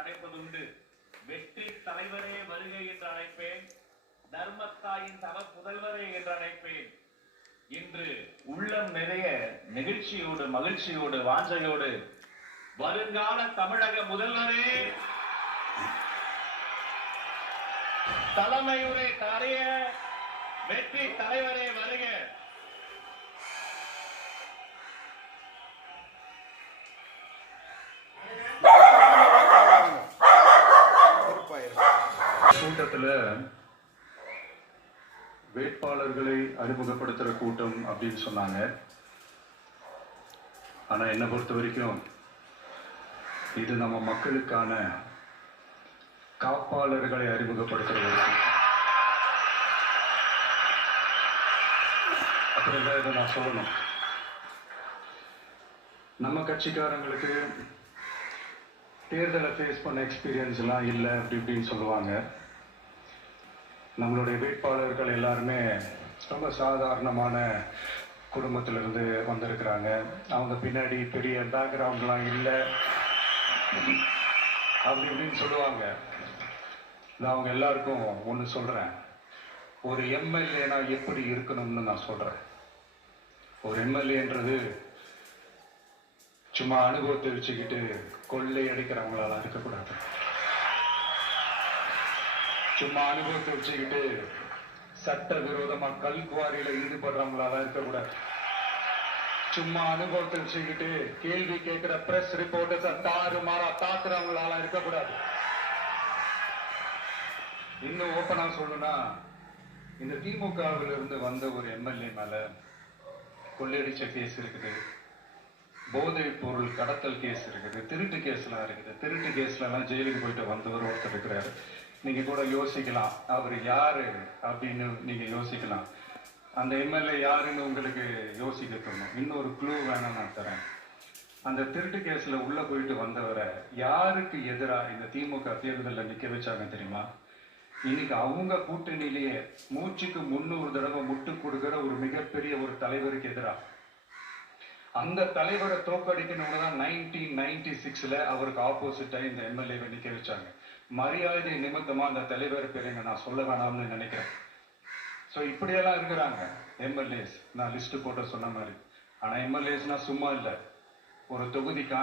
அழைப்பதுண்டு. வெற்றி தலைவரே வருக என்று அழைப்பேன். தர்மத்தாயின் தவ புதல்வரே என்று அழைப்பேன். இன்று உள்ளம் நிறைய நெகிழ்ச்சியோடு மகிழ்ச்சியோடு வாஞ்சையோடு வருங்கால தமிழக முதல்வரே தலைமை உரை தரைய வெற்றி தலைவரே வருக. கூட்டத்துல வேட்பாளர்களை அறிமுகப்படுத்துற கூட்டம் அப்படின்னு சொன்னாங்க. ஆனா என்ன பொறுத்த வரைக்கும் இது நம்ம மக்களுக்கான காப்பாளர்களை அறிமுகப்படுத்துறது. அப்புறம் இதை நான் சொல்லணும், நம்ம கட்சிக்காரங்களுக்கு தேர்தலை ஃபேஸ் பண்ண எக்ஸ்பீரியன்ஸ் எல்லாம் இல்லை அப்படி இப்படின்னு சொல்லுவாங்க. நம்மளுடைய வேட்பாளர்கள் எல்லாருமே ரொம்ப சாதாரணமான குடும்பத்திலிருந்து வந்திருக்கிறாங்க. அவங்க பின்னாடி பெரிய பேக்ரவுண்ட்லாம் இல்லை அப்படி இப்படின்னு சொல்லுவாங்க. நான் அவங்க எல்லாருக்கும் ஒன்று சொல்கிறேன், ஒரு எம்எல்ஏனா எப்படி இருக்கணும்னு நான் சொல்கிறேன். ஒரு எம்எல்ஏன்றது சும்மா அனுபவத்தை வச்சுக்கிட்டு கொள்ளை அடிக்கிறவங்களால இருக்கக்கூடாது. சும்மா அனுபவத்தை வச்சுக்கிட்டு சட்ட விரோதமா கல்குவாரியில ஈடுபடுறவங்களால இருக்கக்கூடாது. சும்மா அனுபவத்தை வச்சுக்கிட்டு கேள்வி கேட்கிற பிரஸ் ரிப்போர்ட்டர்ஸ் தாறுமாறா தாக்குறவங்களால இருக்கக்கூடாது. இன்னும் ஓப்பனா சொல்லணும்னா, இந்த திமுகவில் இருந்து வந்த ஒரு எம்எல்ஏ மேல கொள்ளையடிச்ச கேஸ் இருக்குது, போதைப் பொருள் கடத்தல் கேஸ் இருக்குது, திருட்டு கேஸ்லாம் இருக்குது. திருட்டு கேஸ்ல எல்லாம் ஜெயிலுக்கு போயிட்டு வந்தவர் ஒருத்தர் இருக்கிறாரு. நீங்க கூட யோசிக்கலாம் அவர் யாரு அப்படின்னு நீங்க யோசிக்கலாம். அந்த எம்எல்ஏ யாருன்னு உங்களுக்கு யோசிக்க தோணும். இன்னொரு க்ளூ வேணா நான் தரேன். அந்த திருட்டு கேஸ்ல உள்ள போயிட்டு வந்தவரை யாருக்கு எதிராக இந்த திமுக தேர்தலில் நிக்க வச்சாங்க தெரியுமா? இன்னைக்கு அவங்க கூட்டணியிலேயே மூச்சுக்கு 300 தடவை முட்டு கொடுக்கிற ஒரு மிகப்பெரிய ஒரு தலைவருக்கு எதிராக. அந்த தலைவரை தோக்கடிக்கணும்னு தான் 1996ல அவருக்கு ஆப்போசிட்டா இந்த எம்எல்ஏவை நிக்க வச்சாங்க. மரியாதை நிமித்தமா அந்த தலைவர் பேருங்க நான் சொல்ல வேணாம்னு நினைக்கிறேன். ஸோ இப்படியெல்லாம் இருக்கிறாங்க எம்எல்ஏஸ். நான் லிஸ்ட் போட்டு சொன்ன மாதிரி. ஆனா எம்எல்ஏஸ்னா சும்மா இல்லை, ஒரு தொகுதிக்கு